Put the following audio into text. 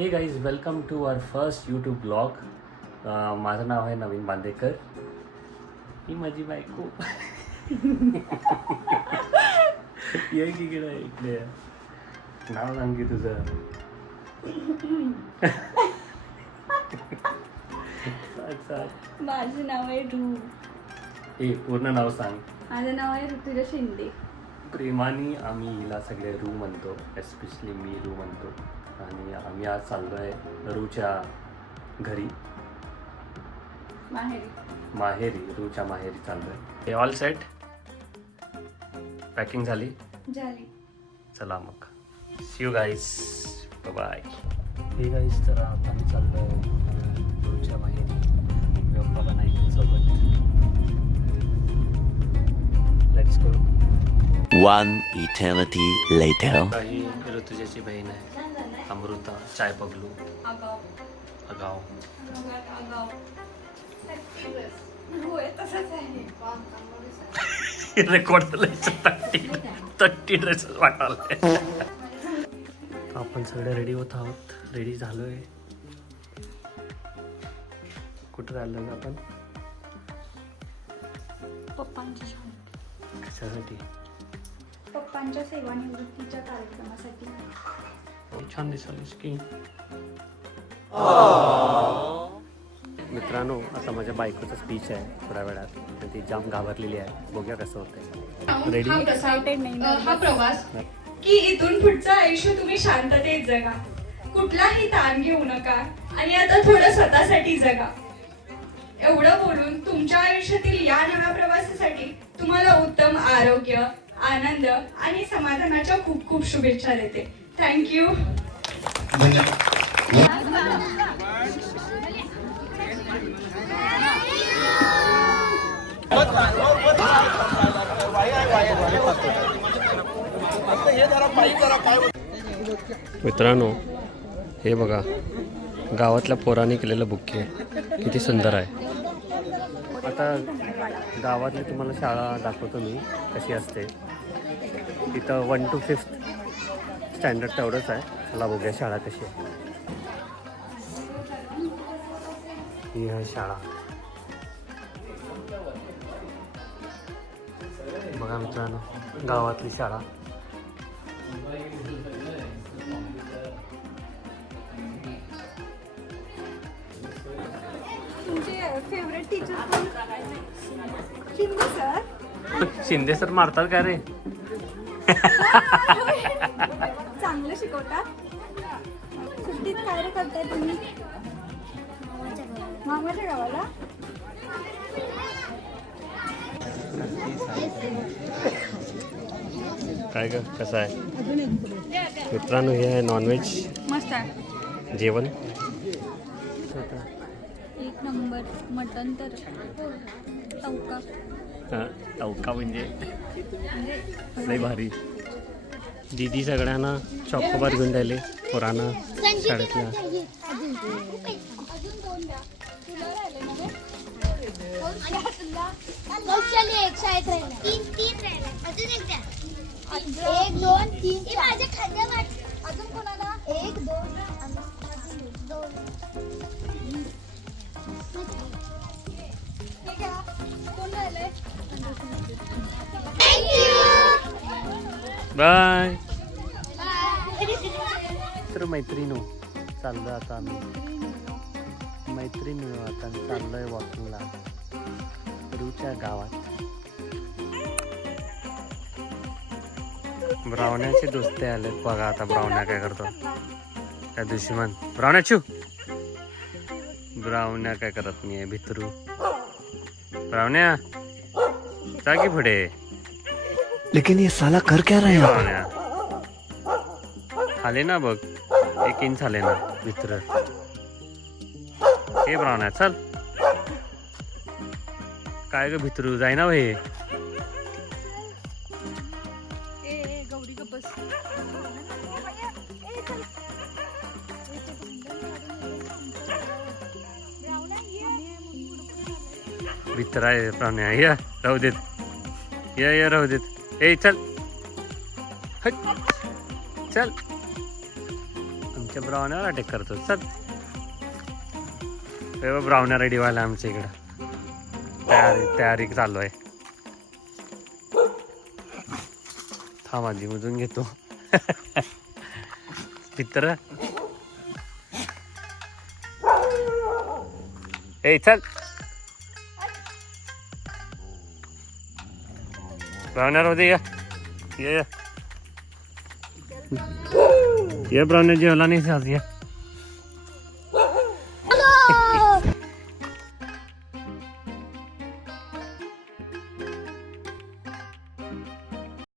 हे guys welcome to our first YouTube blog. माझं नाव आहे नवीन बांदेकर. ही माझी बायको. ये की इकडे इकडे नाव सांग की तुझं. माझं नाव आहे रू. ए पूर्ण नाव सांग. माझं नाव आहे ऋतुजा शिंदे. प्रेमाने आम्ही हिला सगळे रू म्हणतो, एस्पेशली मी रू म्हणतो. आणि आम्ही आज चाललो आहे रूच्या घरी, माहेरी रूच्या माहेरी चाललो आहे. हे ऑल सेट, पॅकिंग झाली. चला मग, सी यू गाईज, बाय. हे गाईज तर आपण चाललो आहे रूच्या माहेरी. पप्पा पण आहे सोबत. Let's go. One eternity later. ही ऋतुजाची बहीण आहे अमृता चाय पगलू. अगाव रेकॉर्ड तट्टी ड्रेसेस वाटायला. आपण सगळे रेडी होत आहोत, रेडी झालोय. कुठं राहिलो आपण? कशासाठी? पप्पांच्या सेवानिवृत्तीच्या कार्यक्रमासाठी. छान दिसालीस की. मित्रांनो, आता माझ्या बायकोचं स्पीच आहे थोड्या वेळात. ती जाम घाबरलेली आहे. बघूया कसं होतंय. रेडी? हा प्रवास की इथून पुढचं आयुष्य तुम्ही शांततेत जगा, कुठलाही ताण घेऊ नका आणि आता थोडं स्वतःसाठी जगा. एवढं बोलून तुमच्या आयुष्यातील या नव्या प्रवासासाठी तुम्हाला उत्तम आरोग्य, आनंद आणि समाधानाच्या खूप खूप शुभेच्छा देते. थँक्यू. मित्रांनो, हे बघा, गावातल्या पोराने केलेलं बुके किती सुंदर आहे. आता गावातली तुम्हाला शाळा दाखवतो मी कशी असते. इथं 1 to 5th स्टँडर्ड तेवढंच आहे. चला बघूया शाळा कशी आहे. ही आहे शाळा. बघा मित्रांनो, गावातली शाळा. तुमचे फेवरेट टीचर कोण? शिंदे सर. शिंदे सर मारतात का रे? चांगलं शिकवतात. सुट्टीत काय रे करताय तुम्ही? मामाच्या गावाला. काय ग, कसं आहे मित्रांनो? हे आहे नॉनव्हेज मस्त आहे जेवण. एक नंबर. मटन तर तवका. तवका म्हणजे लय भारी. दीदी सगळ्यांना चॉकोबार घेऊन राहिले पोरांना शाळेतल्या. एक दोन तीन माझे खाद्य अजून कोणाला? एक दोन दोन. कोण राहिलंय? बाय. तर मैत्रिणो, चाललो आता आम्ही. मैत्रिणी आता चाललोय वॉकिंगला रूच्या गावात. ब्रावण्याचे दोस्ते आलेत बघा. आता ब्रावण्या काय करतो? त्या दुश्मन ब्रावण्या चू. ब्रावण्या काय करत नाही, भितरू. ब्रावण्या जा की पुढे. लेकिन ये साला कर क्या रहे हैं? ब्रावण्या आले ना बघ, 1 इंच आले ना भितर. हे ब्रावण्या चल. काय ग भितरू, जाय ना हे. गौरी का बस. भितर आहे प्राण्या. या राहू देत, या राहू देत. ए चल, हट चल. आमच्या ब्राउनर अटॅक करतो चल. ब्राउनर रेडी व्हायला आमच्या इकडं तयारी चालू आहे. थांब आधी मधून घेतो. पित्र ए चल. ब्राउनर होते ये ब्राउनर जेवला नाही आज या.